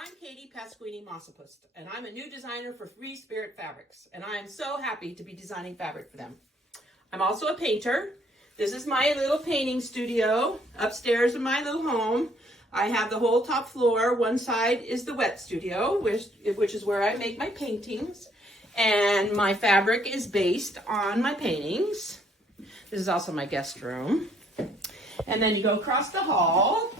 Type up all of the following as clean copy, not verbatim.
I'm Pasquini Masopust, and I'm a new designer for FreeSpirit Fabrics, and I am so happy to be designing fabric for them. I'm also a painter. This is my little painting studio upstairs in my little home. I have the whole top floor. One side is the wet studio, which is where I make my paintings, and my fabric is based on my paintings. This is also my guest room. And then you go across the hall,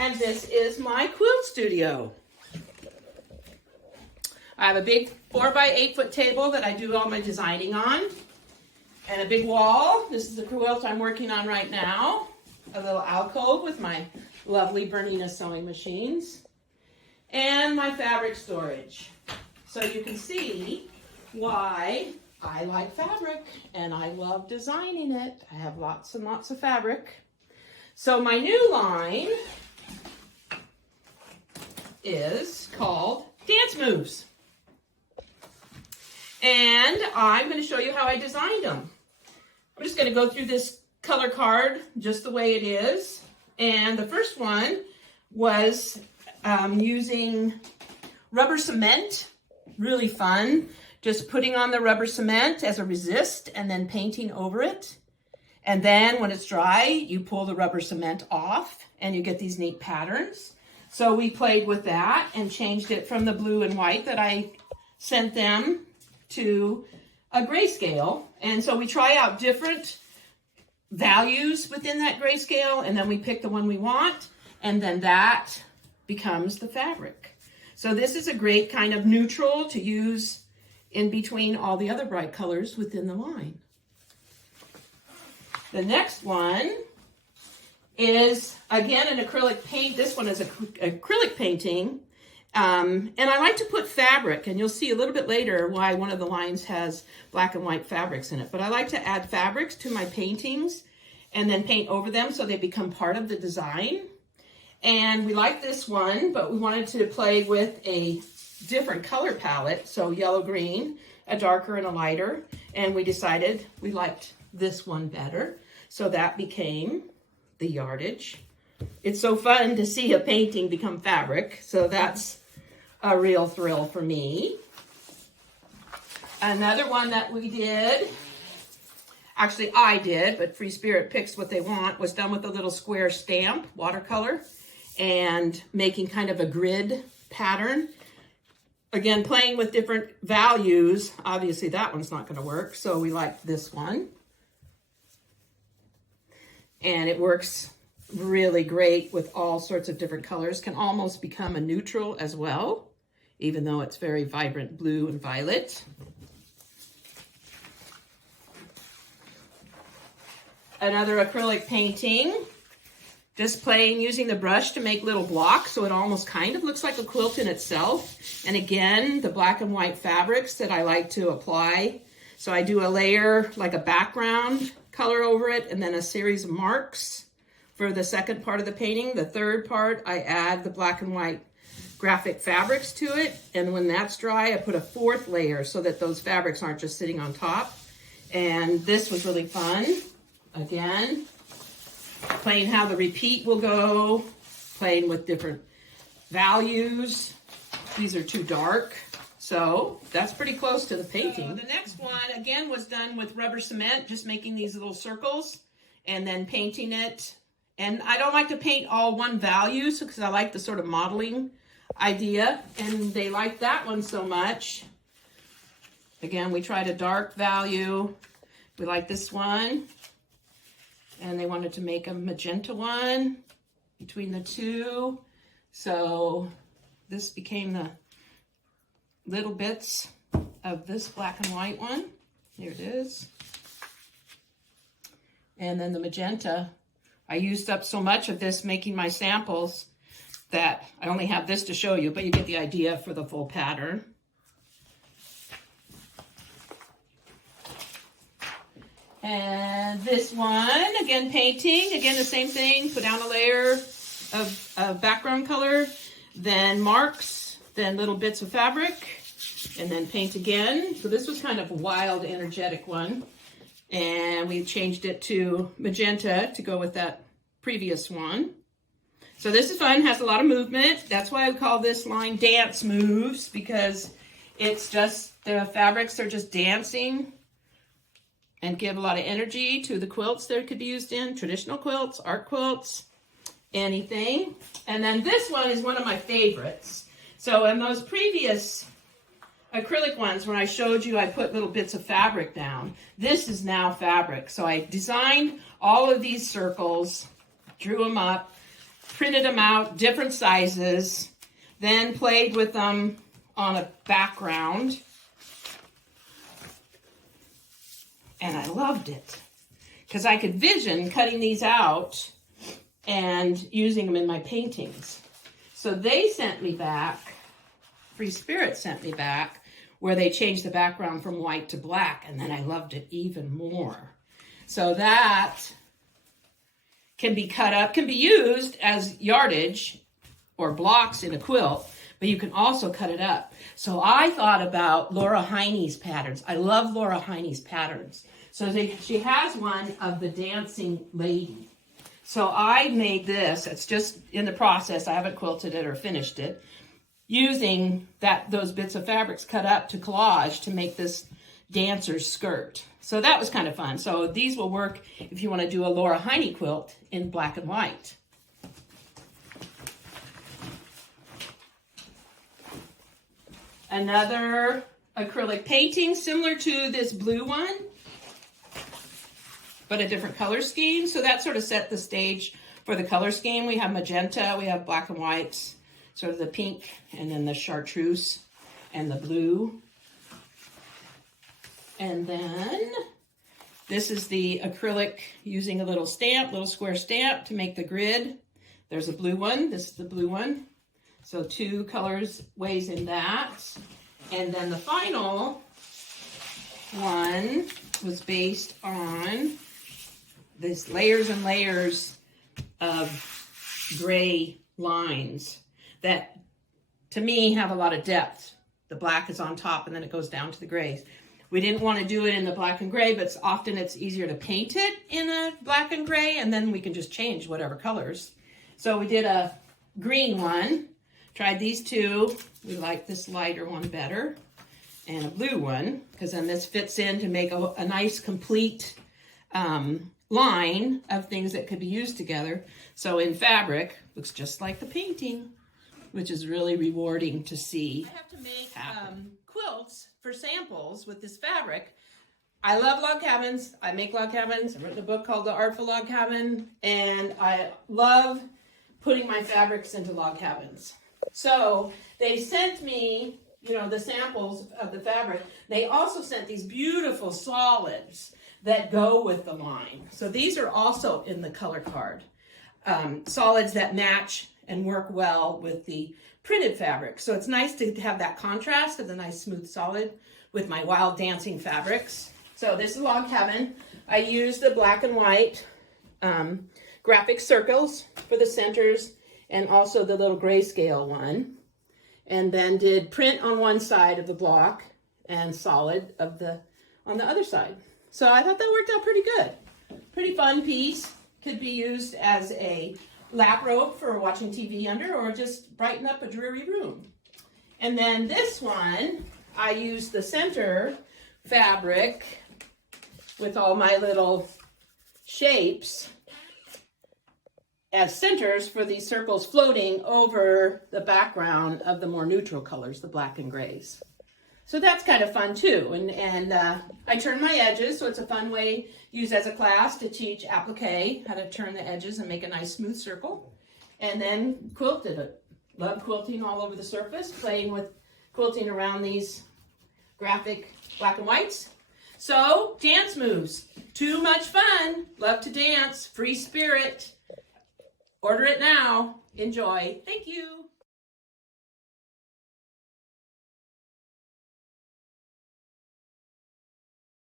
and this is my quilt studio. I have a big 4x8 foot table that I do all my designing on, and a big wall. This is the quilt I'm working on right now. A little alcove with my lovely Bernina sewing machines, and my fabric storage. So you can see why I like fabric, and I love designing it. I have lots and lots of fabric. So my new line is called Dance Moves. And I'm going to show you how I designed them. I'm just going to go through this color card just the way it is. And the first one was using rubber cement. Really fun. Just putting on the rubber cement as a resist and then painting over it. And then when it's dry, you pull the rubber cement off and you get these neat patterns. So we played with that and changed it from the blue and white that I sent them to a grayscale. And so we try out different values within that grayscale, and then we pick the one we want, and then that becomes the fabric. So this is a great kind of neutral to use in between all the other bright colors within the line. The next one is, again, an acrylic paint. This one is an acrylic painting. And I like to put fabric, and you'll see a little bit later why one of the lines has black and white fabrics in it. But I like to add fabrics to my paintings and then paint over them so they become part of the design. And we like this one, but we wanted to play with a different color palette. So yellow, green, a darker and a lighter. And we decided we liked this one better. So that became the yardage. It's so fun to see a painting become fabric. So that's a real thrill for me. Another one that we did, actually I did, but FreeSpirit picks what they want, was done with a little square stamp, watercolor, and making kind of a grid pattern. Again, playing with different values. Obviously that one's not going to work, so we liked this one. And it works really great with all sorts of different colors. Can almost become a neutral as well, even though it's very vibrant blue and violet. Another acrylic painting, just playing using the brush to make little blocks, so it almost kind of looks like a quilt in itself. And again, the black and white fabrics that I like to apply. So I do a layer, like a background color over it, and then a series of marks for the second part of the painting. The third part, I add the black and white graphic fabrics to it. And when that's dry, I put a fourth layer so that those fabrics aren't just sitting on top. And this was really fun. Again, playing how the repeat will go, playing with different values. These are too dark. So that's pretty close to the painting. So the next one, again, was done with rubber cement, just making these little circles and then painting it. And I don't like to paint all one value because I like the sort of modeling idea, and they like that one so much. Again, we tried a dark value. We like this one. And they wanted to make a magenta one between the two. So this became the little bits of this black and white one. Here it is. And then the magenta. I used up so much of this making my samples that I only have this to show you, but you get the idea for the full pattern. And this one, again, painting. Again, the same thing. Put down a layer of background color, then marks, then little bits of fabric, and then paint again. So this was kind of a wild, energetic one. And we changed it to magenta to go with that previous one. So this is fun, has a lot of movement. That's why I call this line Dance Moves, because it's just, the fabrics are just dancing and give a lot of energy to the quilts that it could be used in, traditional quilts, art quilts, anything. And then this one is one of my favorites. So in those previous acrylic ones, when I showed you I put little bits of fabric down, this is now fabric. So I designed all of these circles, drew them up, printed them out, different sizes, then played with them on a background. And I loved it because I could vision cutting these out and using them in my paintings. So they sent me back, FreeSpirit sent me back, where they changed the background from white to black, and then I loved it even more. So that can be cut up, can be used as yardage or blocks in a quilt, but you can also cut it up. So I thought about Laura Heine's patterns. I love Laura Heine's patterns. So she has one of the dancing lady. So I made this, it's just in the process, I haven't quilted it or finished it, using those bits of fabrics cut up to collage to make this dancer's skirt. So that was kind of fun. So these will work if you want to do a Laura Heine quilt in black and white. Another acrylic painting similar to this blue one, but a different color scheme. So that sort of set the stage for the color scheme. We have magenta, we have black and whites, sort of the pink, and then the chartreuse and the blue. And then this is the acrylic using a little stamp, little square stamp to make the grid. There's a blue one, this is the blue one. So two colors ways in that. And then the final one was based on this layers and layers of gray lines that, to me, have a lot of depth. The black is on top and then it goes down to the grays. We didn't want to do it in the black and gray, but often it's easier to paint it in a black and gray, and then we can just change whatever colors. So we did a green one, tried these two. We like this lighter one better, and a blue one, because then this fits in to make a nice complete line of things that could be used together. So in fabric, looks just like the painting, which is really rewarding to see. I have to make quilts for samples with this fabric. I love log cabins. I make log cabins. I've written a book called The Artful Log Cabin, and I love putting my fabrics into log cabins. So they sent me, the samples of the fabric. They also sent these beautiful solids that go with the line. So these are also in the color card. Solids that match and work well with the printed fabric. So it's nice to have that contrast of the nice smooth solid with my wild dancing fabrics. So this is log cabin. I used the black and white graphic circles for the centers and also the little grayscale one. And then did print on one side of the block and solid on the other side. So I thought that worked out pretty good. Pretty fun piece. Could be used as a lap robe for watching TV under, or just brighten up a dreary room. And then this one, I used the center fabric with all my little shapes as centers for these circles floating over the background of the more neutral colors, the black and grays. So that's kind of fun too. And I turn my edges, so it's a fun way used as a class to teach applique, how to turn the edges and make a nice smooth circle. And then quilted it. Love quilting all over the surface, playing with quilting around these graphic black and whites. So, dance moves. Too much fun. Love to dance. FreeSpirit. Order it now. Enjoy. Thank you.